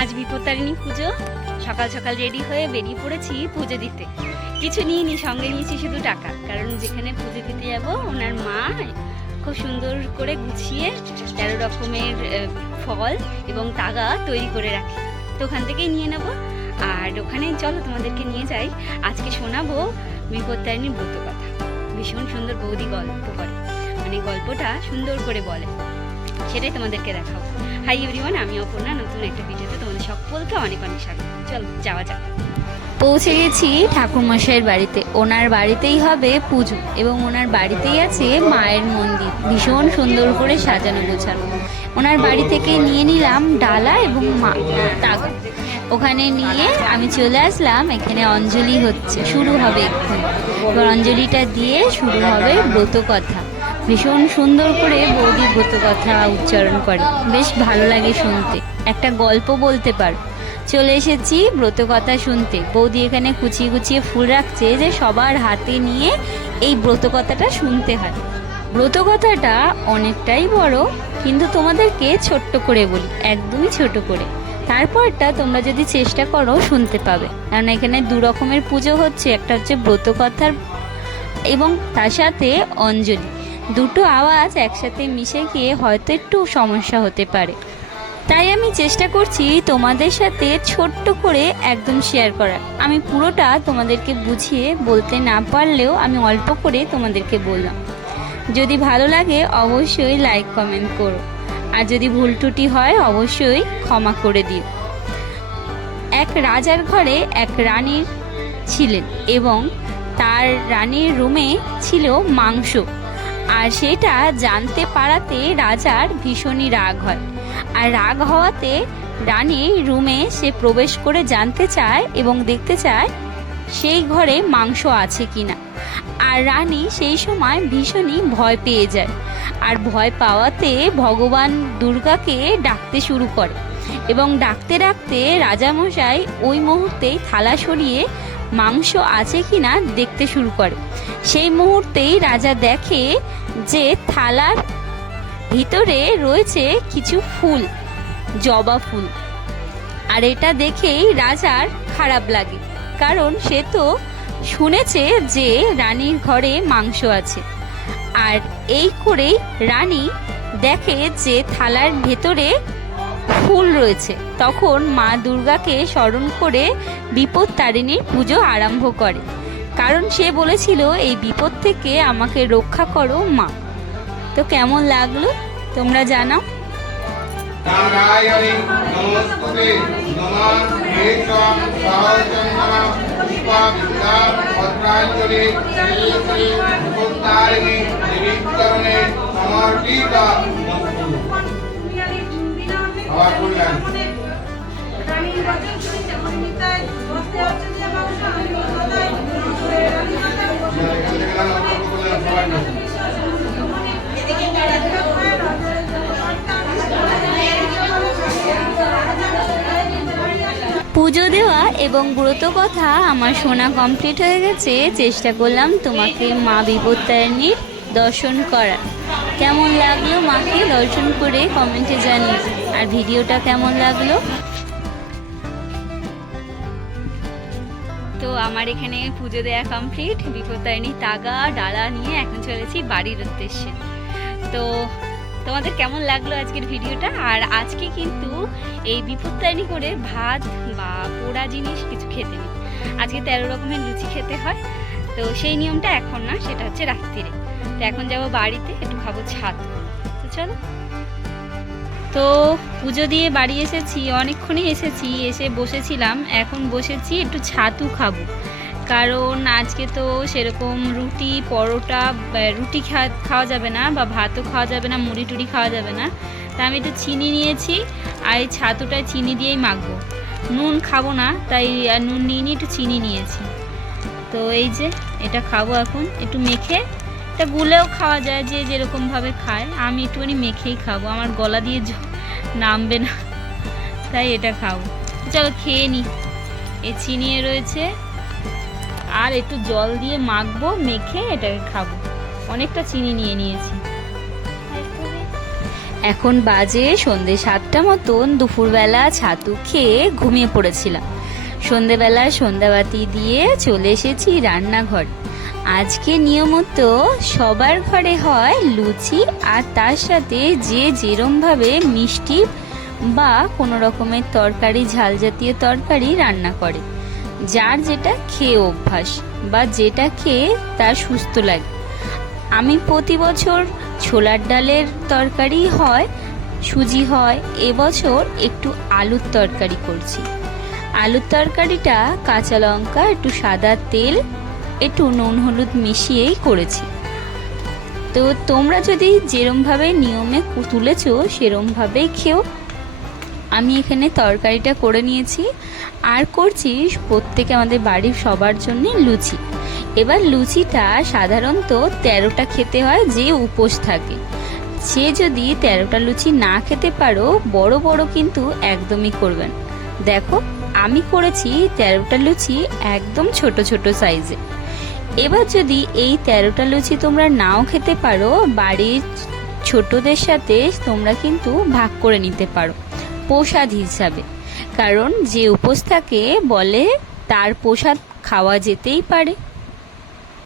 আজ বিপত্তারিণী পুজো। সকাল সকাল রেডি হয়ে বেরিয়ে পড়েছি পুজো দিতে। কিছু নিইনি, সঙ্গে নিয়েছি শুধু টাকা, কারণ যেখানে পুজো দিতে যাব ওনার মা খুব সুন্দর করে গুছিয়ে 13 রকমের ফল এবং তাগা তৈরি করে রাখে, তো ওখান থেকেই নিয়ে নেব। আর ওখানে চলো তোমাদেরকে নিয়ে যাই। আজকে শোনাবো বিপত্তারিণীর ব্রত কথা। ভীষণ সুন্দর বৌদি গল্প করে, মানে গল্পটা সুন্দর করে বলে, সেটাই তোমাদেরকে দেখাবো। হাই এভরিওয়ান, আমি অপর্ণা, নতুন একটা ভিডিওতে তোমাদের সকলকে অনেক অনেক স্বাগত। চলো যাওয়া যাক। পৌঁছে গেছি ঠাকুরমশাইয়ের বাড়িতে। ওনার বাড়িতেই হবে পুজো এবং ওনার বাড়িতেই আছে মায়ের মন্দির, ভীষণ সুন্দর করে সাজানো গোছানো। ওনার বাড়ি থেকে নিয়ে নিলাম ডালা এবং তাগা। ওখানে নিয়ে আমি চলে আসলাম, এখানে অঞ্জলি হচ্ছে, শুরু হবে এক্ষুনি। এবার অঞ্জলিটা দিয়ে শুরু হবে ব্রত কথা। ভীষণ সুন্দর করে বৌদি ব্রত কথা উচ্চারণ করে, বেশ ভালো লাগে শুনতে, একটা গল্প বলতে পারো। চলে এসেছি ব্রত কথা শুনতে। বৌদি এখানে কুচিয়ে কুচিয়ে ফুল রাখছে, যে সবার হাতে নিয়ে এই ব্রত কথাটা শুনতে হয়। ব্রত কথাটা অনেকটাই বড়, কিন্তু তোমাদেরকে ছোট্ট করে বলি, একদমই ছোট করে। তারপরটা তোমরা যদি চেষ্টা করো শুনতে পাবে, কারণ এখানে 2 রকমের পুজো হচ্ছে। একটা হচ্ছে ব্রত কথার এবং তার সাথে অঞ্জলি, দুটো আওয়াজ একসাথে মিশে গিয়ে হয়তো একটু সমস্যা হতে পারে। তাই আমি চেষ্টা করছি তোমাদের সাথে ছোট্ট করে একদম শেয়ার করার। আমি পুরোটা তোমাদেরকে বুঝিয়ে বলতে না পারলেও আমি অল্প করে তোমাদেরকে বললাম। যদি ভালো লাগে অবশ্যই লাইক কমেন্ট করো, আর যদি ভুল ত্রুটি হয় অবশ্যই ক্ষমা করে দিও। এক রাজার ঘরে এক রানীর ছিলেন এবং তার রানীর রুমে ছিল মাংস, আর সেটা জানতে পারাতে রাজার ভীষণই রাগ হয়। আর রাগ হওয়াতে রানীর রুমে সে প্রবেশ করে জানতে চায় এবং দেখতে চায় সেই ঘরে মাংস আছে কিনা। আর রানী সেই সময় ভীষণই ভয় পেয়ে যায়, আর ভয় পাওয়াতে ভগবান দুর্গাকে ডাকতে শুরু করে এবং ডাকতে ডাকতে রাজামশাই ওই মুহূর্তেই থালা সরিয়ে মাংস আছে কিনা দেখতে শুরু করে। সেই মুহূর্তেই রাজা দেখে যে থালার ভিতরে রয়েছে কিছু ফুল, জবা ফুল। আর এটা দেখেই রাজার খারাপ লাগে, কারণ সে তো শুনেছে যে রানীর ঘরে মাংস আছে। আর এই করেই রানী দেখে যে থালার ভেতরে ফুল রয়েছে। তখন মা দুর্গাকে স্মরণ করে বিপত্তারিণীর পুজো আরম্ভ করে, কারণ সে বলেছিল এই বিপদ থেকে আমাকে রক্ষা করো মা। তো কেমন লাগলো তোমরা জানাও। নারায়ণী নমস্তুতে নমঃ কেশবং সহস্রনামা পুষ্পাবিদ্যা ভদ্রাঞ্জলি শ্রী শ্রী বিপত্তারিণী দেবীচরণে সমর্পিত। আবার বললেন পুজো দেওয়া এবং ব্রত কথা আমার শোনা কমপ্লিট হয়ে গেছে। চেষ্টা করলাম তোমাকে মা বিপত্তারিণীর দর্শন করার। কেমন লাগলো মাকে দর্শন করে কমেন্টে জানিও, আর ভিডিওটা কেমন লাগলো। তো আমার এখানে পুজো দেওয়া কমপ্লিট, বিপত্তারিণী তাগা ডালা নিয়ে এখন চলেছি বাড়ির উদ্দেশ্যে। তো তোমাদের কেমন লাগলো আজকের ভিডিওটা। আর আজকে কিন্তু এই বিপত্তারিণী করে ভাত বা পোড়া জিনিস কিছু খেতে নেই। আজকে 13 রকমের লুচি খেতে হয়, তো সেই নিয়মটা এখন না, সেটা হচ্ছে রাত্রিরে। তো এখন যাবো বাড়িতে, একটু খাবো ছাতু। তো চলো। তো পুজো দিয়ে বাড়ি এসেছি, অনেকক্ষণই এসেছি, এসে বসেছিলাম, এখন বসেছি একটু ছাতু খাবো। কারণ আজকে তো সেরকম রুটি পরোটা, রুটি খাওয়া যাবে না বা ভাতও খাওয়া যাবে না, মুড়ি টুড়ি খাওয়া যাবে না। তা আমি একটু চিনি নিয়েছি, আর এই ছাতুটায় চিনি দিয়েই মাখবো। নুন খাবো না, তাই নুন নিয়ে একটু চিনি নিয়েছি। তো এই যে এটা খাবো এখন, একটু মেখে। এটা গুলেও খাওয়া যায়, যে যেরকমভাবে খায়। আমি একটুখানি মেখেই খাবো, আমার গলা দিয়ে নামবে না, তাই এটা খাবো। চলো খেয়ে নিই। এই চিনি রয়েছে, আর একটু জল দিয়ে মাখবো, মেখে এটাকে খাবো। অনেকটা চিনি নিয়ে নিয়েছি। এখন বাজে সন্ধে 7টা মতন। দুপুরবেলা ছাতু খেয়ে ঘুমিয়ে পড়েছিলাম। সন্ধেবেলা সন্ধ্যাবাতি দিয়ে চলে এসেছি রান্নাঘর। আজকে নিয়মত সবার ঘরে হয় লুচি, আর তার সাথে যে যেরমভাবে মিষ্টি বা কোনো রকমের তরকারি, ঝাল জাতীয় তরকারি রান্না করে, যার যেটা খেয়ে অভ্যাস বা যেটা খেয়ে তার সুস্থ লাগে। আমি প্রতি বছর ছোলার ডালের তরকারি হয়, সুজি হয়, এবছর একটু আলুর তরকারি করছি। আলুর তরকারিটা কাঁচা লঙ্কা, একটু সাদা তেল, একটু নুন হলুদ মিশিয়েই করেছি। তো তোমরা যদি যেরমভাবে নিয়মে তুলেছো সেরমভাবেই খেও। আমি এখানে তরকারিটা করে নিয়েছি, আর করছি প্রত্যেকে আমাদের বাড়ির সবার জন্য লুচি। এবার লুচিটা সাধারণত 13টা খেতে হয় যে উপোস থাকে। সে যদি 13টা লুচি না খেতে পারো, বড় বড় কিন্তু একদমই করবেন। দেখো আমি করেছি 13টা লুচি একদম ছোট ছোট সাইজে। এবার যদি এই 13টা লুচি তোমরা নাও খেতে পারো, বাড়ির ছোটদের সাথে তোমরা কিন্তু ভাগ করে নিতে পারো প্রসাদ হিসাবে। কারণ যে উপোস থাকে বলে তার প্রসাদ খাওয়া যেতেই পারে।